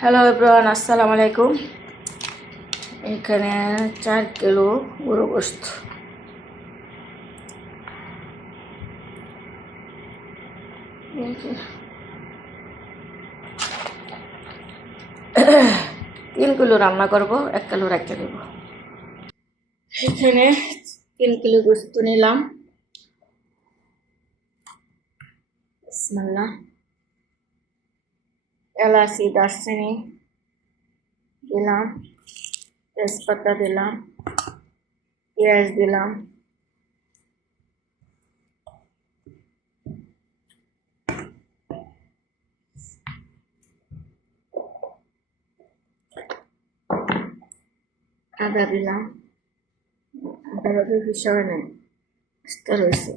Hello everyone, আসসালামু আলাইকুম। এখানে 4 কিলো গরু গোশত। তিন কিলো রান্না করব, 1 কিলো রেখে দেব। এখানে 3 কিলো গোশত নিলাম। বিসমিল্লাহ। এলাচি, দারচিনি দিলাম, তেজপাতা দিলাম, পেঁয়াজ দিলাম, আদা দিলাম। আদা বিষয় নেই, আস্তে রয়েছে।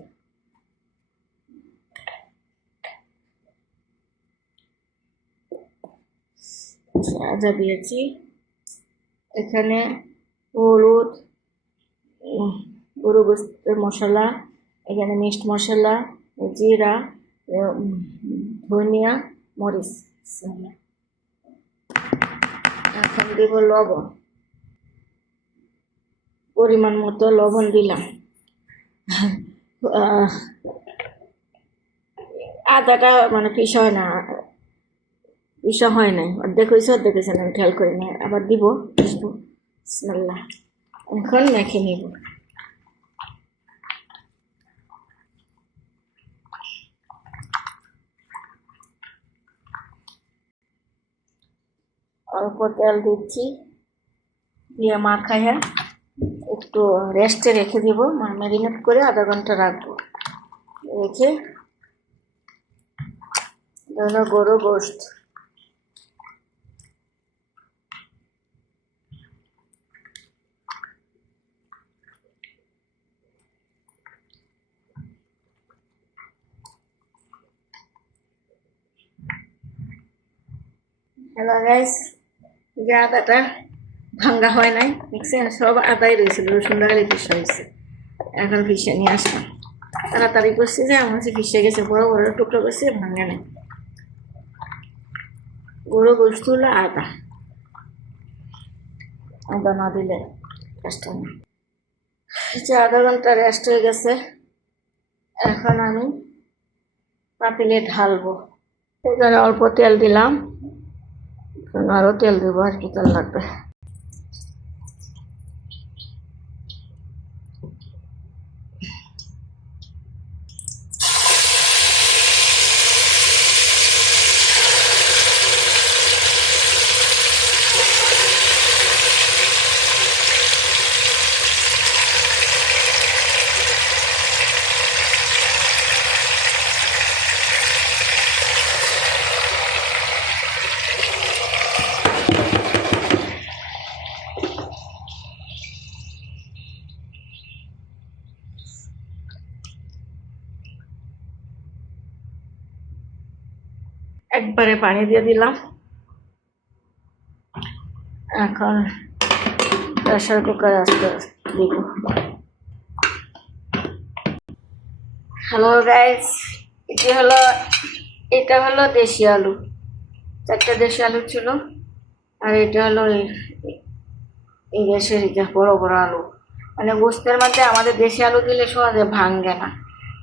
আদা দিয়েছি। এখানে হলুদ, গরু গোশতের মশলা, এখানে মিক্সড মশলা, জিরা, ধনিয়া, মরিচ। এখন দেব লবণ, পরিমাণ মতো লবণ দিলাম। আদাটা মানে পিষা হয় নাই, অর্ধেক হয়েছে, অর্ধেক হয়েছে না, আমি খেয়াল করি না। আবার দিব, পিষবো। বিসমিল্লাহ। এখন মেখে নিব। অল্প তেল দিচ্ছি, দিয়ে মাখাইয়া একটু রেস্টে রেখে দিব। ম্যারিনেট করে আধা ঘন্টা রাখবো। রেখে হলো গরু গোশত। হ্যালো গাইস, যে আদাটা ভাঙ্গা হয় নাই, মিক্সে সব আদাই রয়েছিল, রসুন ডালে পিসা হয়েছে। এখন পিসে নিয়ে আসলাম, তাড়াতাড়ি করছি যে আমার কাছে পিসে গেছে, বড় বড় টুকরো করছি, ভাঙে নেই। গরু গোশত হলো আদা না দিলে রেস্ট হয় না। যে আধা ঘন্টা রেস্ট হয়ে গেছে, এখন আমি পাতিলে ঢালবো। এখানে অল্প তেল দিলাম, আরো তেল দেবো, আর কি তেল লাগবে। একবারে পানি দিয়ে দিলাম। এখন প্রেসার কুকার আস্তে দিব। হ্যালো গাইস, এটা হলো দেশি আলু। 4টা দেশি আলু ছিল, আর এটা হলো এই দেশের বড় বড় আলু। মানে গোস্তের মধ্যে আমাদের দেশি আলু দিলে সহজে ভাঙে না,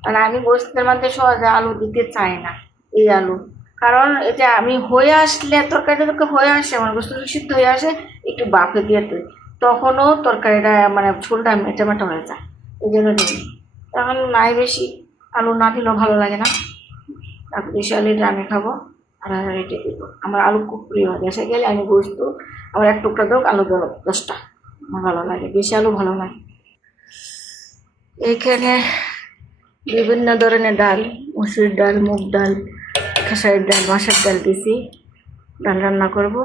মানে আমি গোস্তের মধ্যে সহজে আলু দিতে চাই না এই আলু। কারণ এটা আমি হয়ে আসলে তরকারিটা হয়ে আসে, আমার গোস্ত সিদ্ধ হয়ে আসে, একটু বাফে দিয়ে দিই, তখনও তরকারিটা মানে ঝোলটা মেটামেটা হয়ে যায়। এই জন্য দিই। তখন নাই, বেশি আলু না দিলেও ভালো লাগে না। তারপর দেশি আলুটা আমি খাবো, আর এটা দিব। আমার আলু খুব প্রিয়, দেশে গেলে আমি গোস্ত আমার 1 টুকরা দেব, আলু দেব 10টা, আমার ভালো লাগে, বেশি আলু ভালো লাগে। এখানে বিভিন্ন ধরনের ডাল, মসুর ডাল, মুগ ডাল, খেসারির ডাল, মাছের ডাল দিছি। ডাল রান্না করব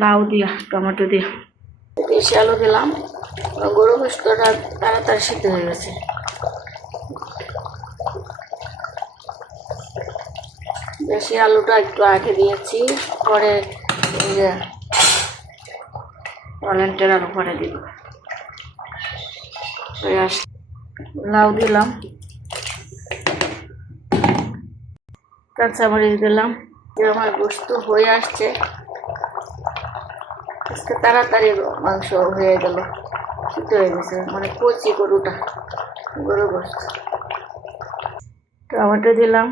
লাউ দিয়া, টমেটো দিয়া। বেশি আলু দিলাম, গরু গোস্তটা তাড়াতাড়ি সিদ্ধ হয়ে গেছে। বেশি আলুটা একটু আগে দিয়েছি, পরে টমেটোর আলু পরে দিব। লাউ দিলাম, কাঁচামরিচ দিলাম, যে আমার গোস্ত হয়ে আসছে, আজকে তাড়াতাড়ি মাংস হয়ে গেল, সিদ্ধ হয়ে গেছে, মানে কচি গরুটা, গরু গোস্ত। টমেটো দিলাম,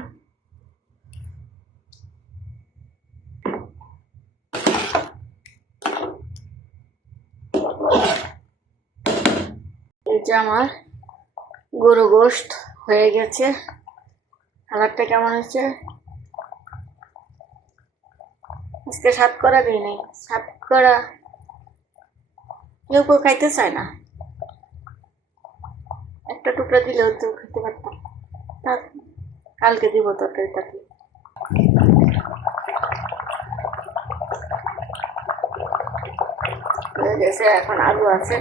এই যে আমার গরু গোস্ত হয়ে গেছে। কালারটা কেমন হয়েছে? আজকে সাতকরা দিইনি, সাতকরা কেউ কেউ খাইতে চায় না, একটা টুকরা দিলেও তো খেতে পারতাম। থাক, কালকে দিব তরকারি থাকলে। হয়ে গেছে, এখন আলু আছে,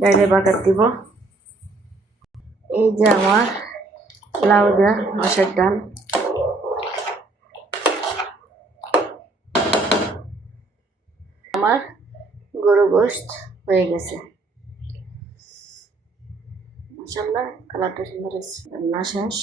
ডাইলে বাগার দিব। এই যে আমার লাউ দেওয়া মাছের ডাল, আমার গরু গোস্ত হয়ে গেছে। মাশাআল্লাহ, কালারটা সুন্দর হয়েছে। রান্না শেষ।